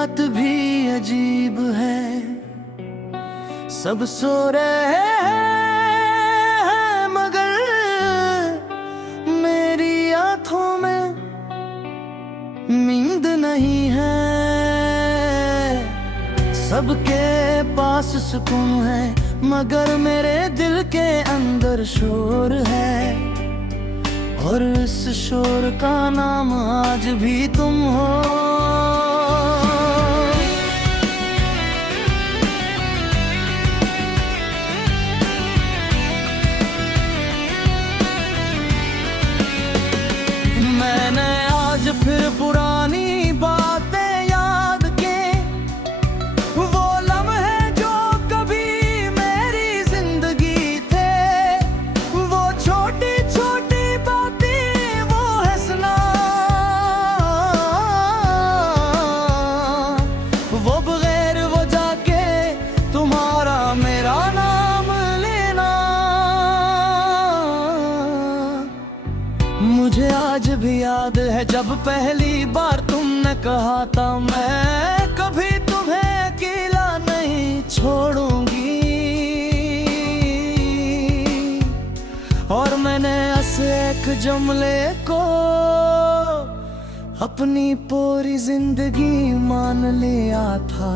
रात भी अजीब है, सब सो रहे हैं मगर मेरी आंखों में नींद नहीं है। सबके पास सुकून है मगर मेरे दिल के अंदर शोर है, और इस शोर का नाम आज भी तुम हो। मैंने आज फिर पुरानी बातें याद के, वो लम्हे जो कभी मेरी जिंदगी थे, वो छोटी छोटी बातें, वो हंसना, वो बगैर वजह के तुम्हारा मेरा नाम लेना। मुझे आज भी याद है जब पहली बार तुमने कहा था मैं कभी तुम्हें अकेला नहीं छोड़ूंगी, और मैंने ऐसे एक जुमले को अपनी पूरी जिंदगी मान लिया था।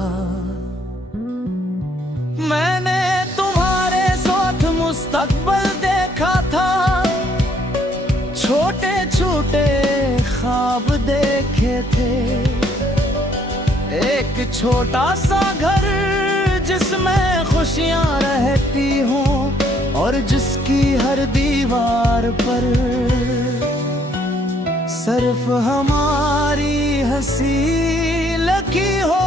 मैंने तुम्हारे साथ मुस्तकबिल देखा था, छोटे छोटे ख्वाब देखे थे, एक छोटा सा घर जिसमें खुशियां रहती हों, और जिसकी हर दीवार पर सिर्फ हमारी हंसी लगी हो।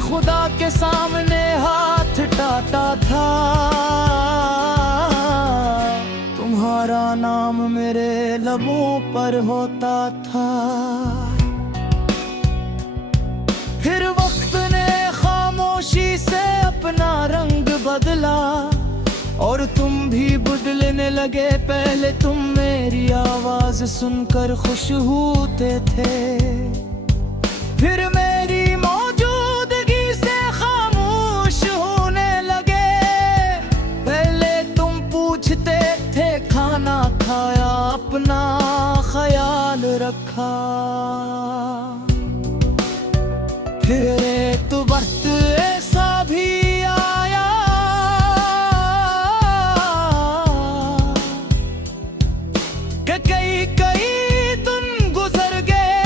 खुदा के सामने हाथ टाटा था, तुम्हारा नाम मेरे लबों पर होता था। फिर वक्त ने खामोशी से अपना रंग बदला, और तुम भी बदलने लगे। पहले तुम मेरी आवाज सुनकर खुश होते थे, फिर मेरी खाना खाया, अपना ख्याल रखा। फिर एक वक्त ऐसा भी आया कि कई कई दिन गुजर गए,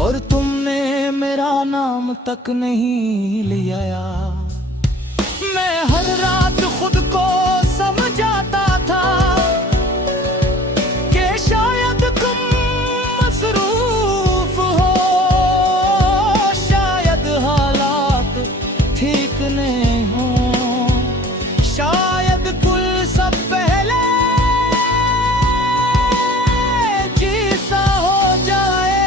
और तुमने मेरा नाम तक नहीं लिया। मैं हर रात खुद को समझाता था कि शायद तुम मसरूफ हो, शायद हालात ठीक नहीं हो, शायद कुल सब पहले जैसा हो जाए,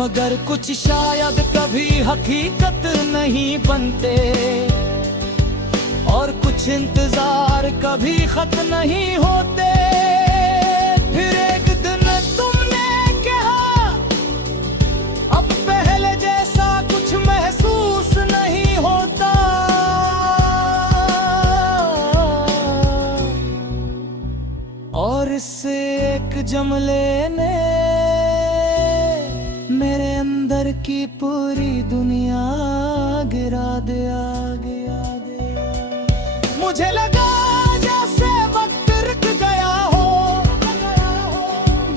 मगर कुछ शायद कभी हकीकत नहीं बनते, और कुछ इंतजार कभी खत्म नहीं होते। फिर एक दिन तुमने कहा अब पहले जैसा कुछ महसूस नहीं होता, और इससे एक जुमले ने मेरे अंदर की पूरी दुनिया गिरा दिया। मुझे लगा जैसे वक्त रुक गया हो,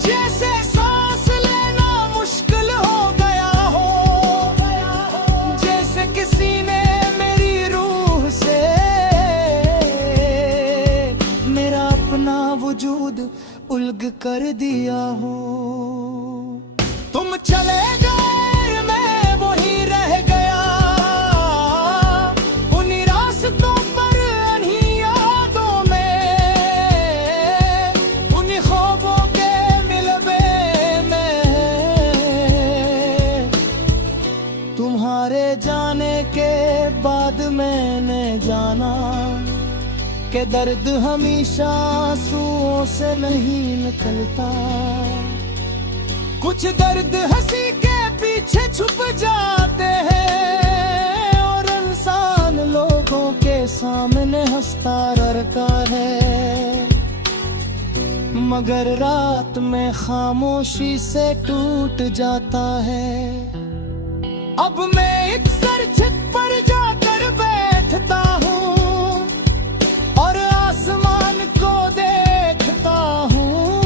जैसे सांस लेना मुश्किल हो गया हो, जैसे किसी ने मेरी रूह से मेरा अपना वजूद उल्ग कर दिया हो। तुम चले गए, मैं के दर्द हमेशा आंसुओं से नहीं निकलता। कुछ दर्द हंसी के पीछे छुप जाते हैं और इंसान लोगों के सामने हंसता रहता है, मगर रात में खामोशी से टूट जाता है। अब मैं एक सर छत पर जाकर बैठता हूँ और आसमान को देखता हूँ,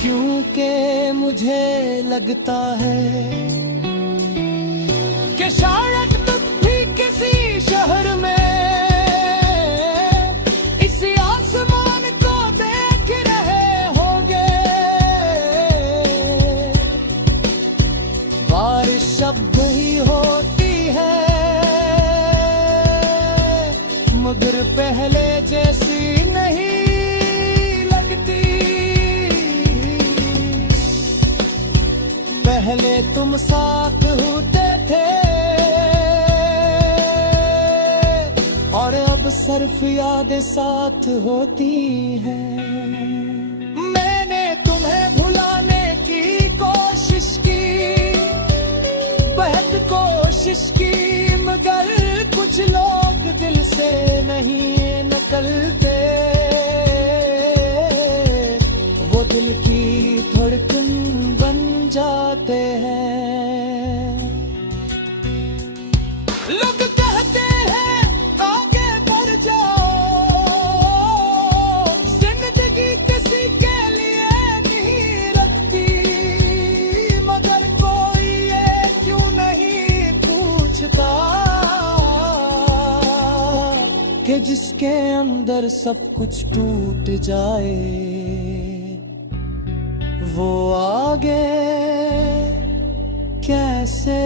क्योंकि मुझे लगता है कि शायद तुम भी किसी शहर में इसी आसमान को देख रहे होगे। बारिश अब ही होती है, मगर पहले जैसी नहीं लगती। पहले तुम साथ होते थे और अब सिर्फ यादें साथ होती हैं। मैंने तुम्हें भुलाने की कोशिश की, बहुत कोशिश की, मगर कुछ लोग दिल से नहीं निकलते। वो दिल की धड़कन बन जाते हैं। लोग कहते हैं आगे बढ़ जाओ, जिंदगी किसी के लिए नहीं रखती, मगर कोई ये क्यों नहीं पूछता कि जिसके अंदर सब कुछ टूट जाए वो आगे कैसे